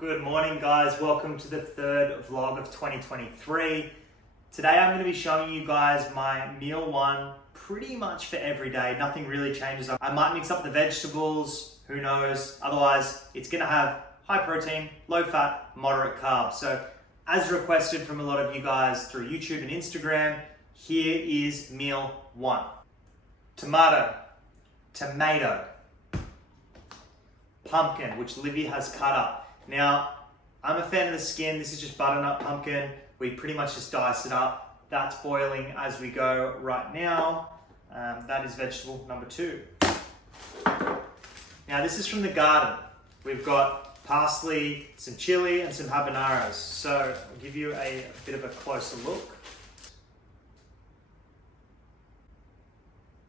Good morning guys, welcome to the third vlog of 2023. Today I'm going to be showing you guys my meal one pretty much for every day. Nothing really changes. I might mix up the vegetables, who knows. Otherwise, it's going to have high protein, low fat, moderate carbs. So as requested from a lot of you guys through YouTube and Instagram, here is meal one. Tomato, pumpkin, which Livy has cut up. Now, I'm a fan of the skin. This is just butternut pumpkin. We pretty much just dice it up. That's boiling as we go right now. That is vegetable number two. Now, this is from the garden. We've got parsley, some chili, and some habaneros. So I'll give you a bit of a closer look.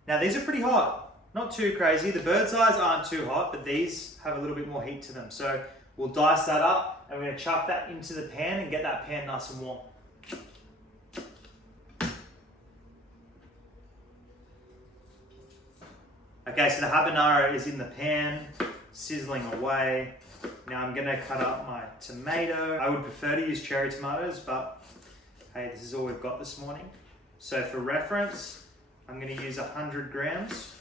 Now, these are pretty hot. Not too crazy. The bird's eyes aren't too hot, but these have a little bit more heat to them. So we'll dice that up and we're going to chuck that into the pan and get that pan nice and warm. Okay, so the habanero is in the pan, sizzling away. Now I'm going to cut up my tomato. I would prefer to use cherry tomatoes, but hey, this is all we've got this morning. So for reference, I'm going to use 100 grams.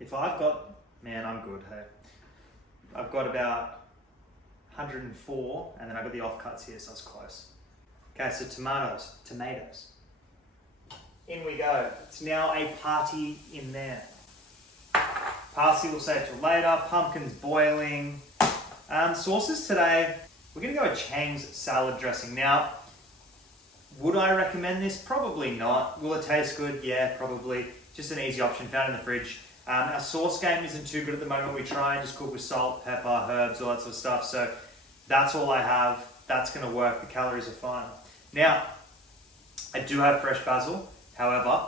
If I've got, man, I'm good, hey. I've got about 104, and then I've got the offcuts here, so it's close. Okay, so tomatoes. In we go. It's now a party in there. Parsley we'll save till later. Pumpkin's boiling. Sauces today, we're gonna go with Chang's salad dressing. Now, would I recommend this? Probably not. Will it taste good? Yeah, probably. Just an easy option found in the fridge. Our sauce game isn't too good at the moment. We try and just cook with salt, pepper, herbs, all that sort of stuff. So that's all I have. That's going to work. The calories are fine. Now, I do have fresh basil. However,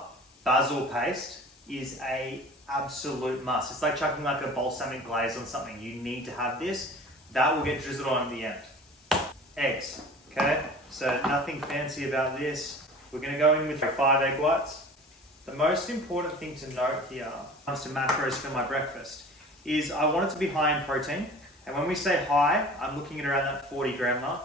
basil paste is a absolute must. It's like chucking like a balsamic glaze on something. You need to have this. That will get drizzled on at the end. Eggs. Okay, so nothing fancy about this. We're going to go in with 5 egg whites. The most important thing to note here, when it comes to macros for my breakfast, is I want it to be high in protein. And when we say high, I'm looking at around that 40 gram mark.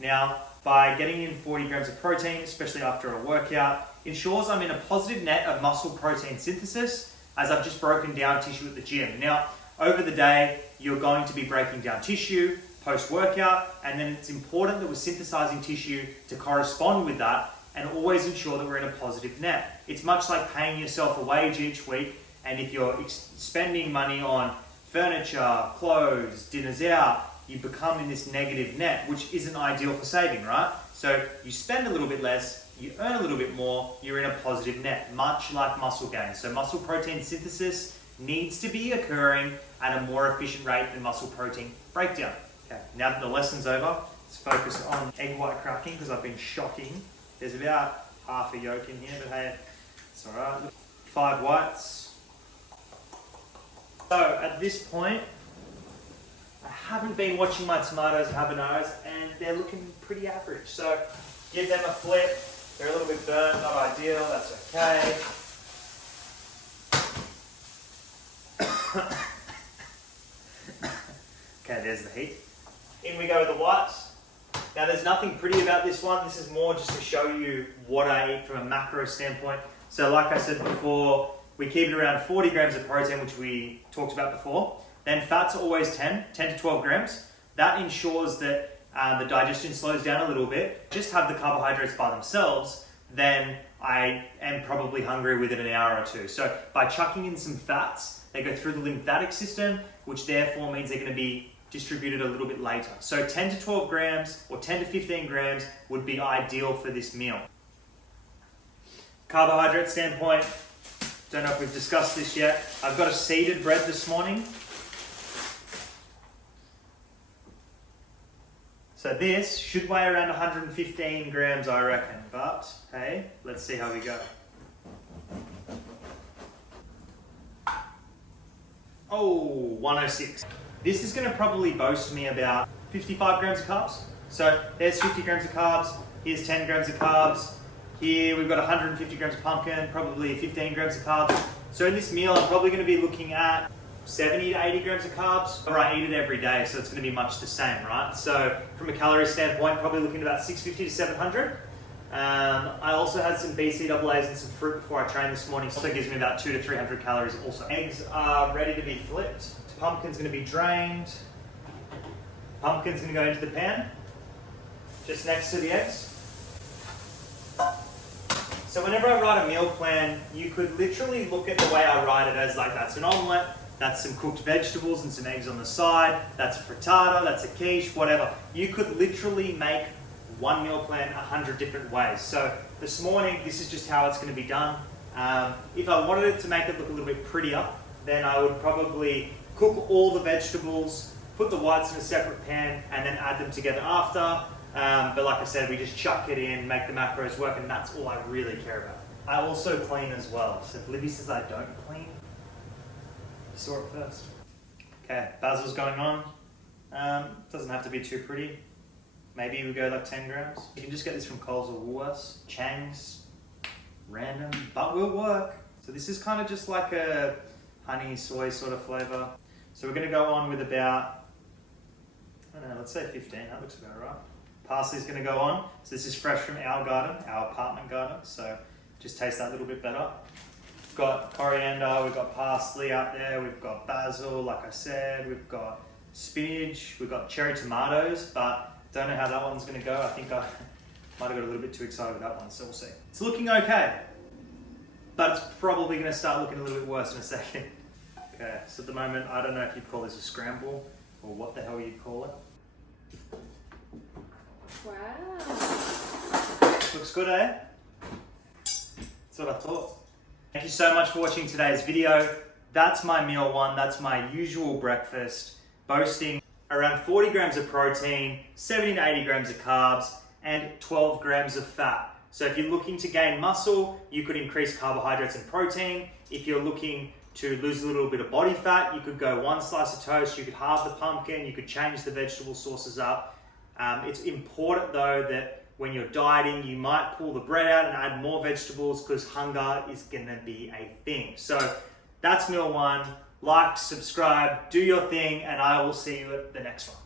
Now, by getting in 40 grams of protein, especially after a workout, ensures I'm in a positive net of muscle protein synthesis as I've just broken down tissue at the gym. Now, over the day, you're going to be breaking down tissue post-workout, and then it's important that we're synthesizing tissue to correspond with that and always ensure that we're in a positive net. It's much like paying yourself a wage each week, and if you're spending money on furniture, clothes, dinners out, you become in this negative net, which isn't ideal for saving, right? So you spend a little bit less, you earn a little bit more, you're in a positive net, much like muscle gain. So muscle protein synthesis needs to be occurring at a more efficient rate than muscle protein breakdown. Okay, now that the lesson's over, let's focus on egg white cracking because I've been shocking. There's about half a yolk in here, but hey, it's all right. 5 whites. So at this point, I haven't been watching my tomatoes and habaneros, and they're looking pretty average. So give them a flip. They're a little bit burnt, not ideal. That's okay. Okay, there's the heat. In we go with the whites. Now there's nothing pretty about this one. This is more just to show you what I eat from a macro standpoint. So like I said before, we keep it around 40 grams of protein, which we talked about before. Then fats are always 10 to 12 grams. That ensures that the digestion slows down a little bit. Just have the carbohydrates by themselves, then I am probably hungry within an hour or two. So by chucking in some fats, they go through the lymphatic system, which therefore means they're going to be distributed a little bit later. So 10 to 12 grams or 10 to 15 grams would be ideal for this meal. Carbohydrate standpoint, don't know if we've discussed this yet. I've got a seeded bread this morning. So this should weigh around 115 grams, I reckon. But hey, let's see how we go. Oh, 106. This is going to probably boast me about 55 grams of carbs. So there's 50 grams of carbs. Here's 10 grams of carbs. Here we've got 150 grams of pumpkin, probably 15 grams of carbs. So in this meal, I'm probably going to be looking at 70 to 80 grams of carbs, or I eat it every day, so it's going to be much the same, right? So from a calorie standpoint, probably looking at about 650 to 700. I also had some BCAAs and some fruit before I trained this morning, so that gives me about 200 to 300 calories also. Eggs are ready to be flipped. Pumpkin's going to be drained. Pumpkin's going to go into the pan, just next to the eggs. So whenever I write a meal plan, you could literally look at the way I write it as like, that's an omelette, that's some cooked vegetables and some eggs on the side, that's a frittata, that's a quiche, whatever. You could literally make one meal plan 100 different ways. So this morning, this is just how it's going to be done. If I wanted it to make it look a little bit prettier, then I would probably cook all the vegetables, put the whites in a separate pan, and then add them together after. But like I said, we just chuck it in, make the macros work, and that's all I really care about. I also clean as well. So if Libby says I don't clean, you saw it first. Okay, basil's going on. Doesn't have to be too pretty. Maybe we go like 10 grams. You can just get this from Coles or Woolworths. Chang's, random, but will work. So this is kind of just like a honey soy sort of flavor. So we're gonna go on with about, I don't know, let's say 15, that looks about right. Parsley's gonna go on. So this is fresh from our garden, our apartment garden. So just taste that a little bit better. We've got coriander, we've got parsley out there, we've got basil, like I said, we've got spinach, we've got cherry tomatoes, but don't know how that one's gonna go. I think I might have got a little bit too excited with that one, so we'll see. It's looking okay, but it's probably gonna start looking a little bit worse in a second. Okay, so at the moment, I don't know if you'd call this a scramble or what the hell you'd call it. Wow. Looks good, eh? That's what I thought. Thank you so much for watching today's video. That's my meal one. That's my usual breakfast, boasting around 40 grams of protein, 70 to 80 grams of carbs, and 12 grams of fat. So if you're looking to gain muscle, you could increase carbohydrates and protein. If you're looking to lose a little bit of body fat, you could go one slice of toast, you could halve the pumpkin, you could change the vegetable sources up. It's important though that when you're dieting, you might pull the bread out and add more vegetables because hunger is gonna be a thing. So that's meal one. Like, subscribe, do your thing, and I will see you at the next one.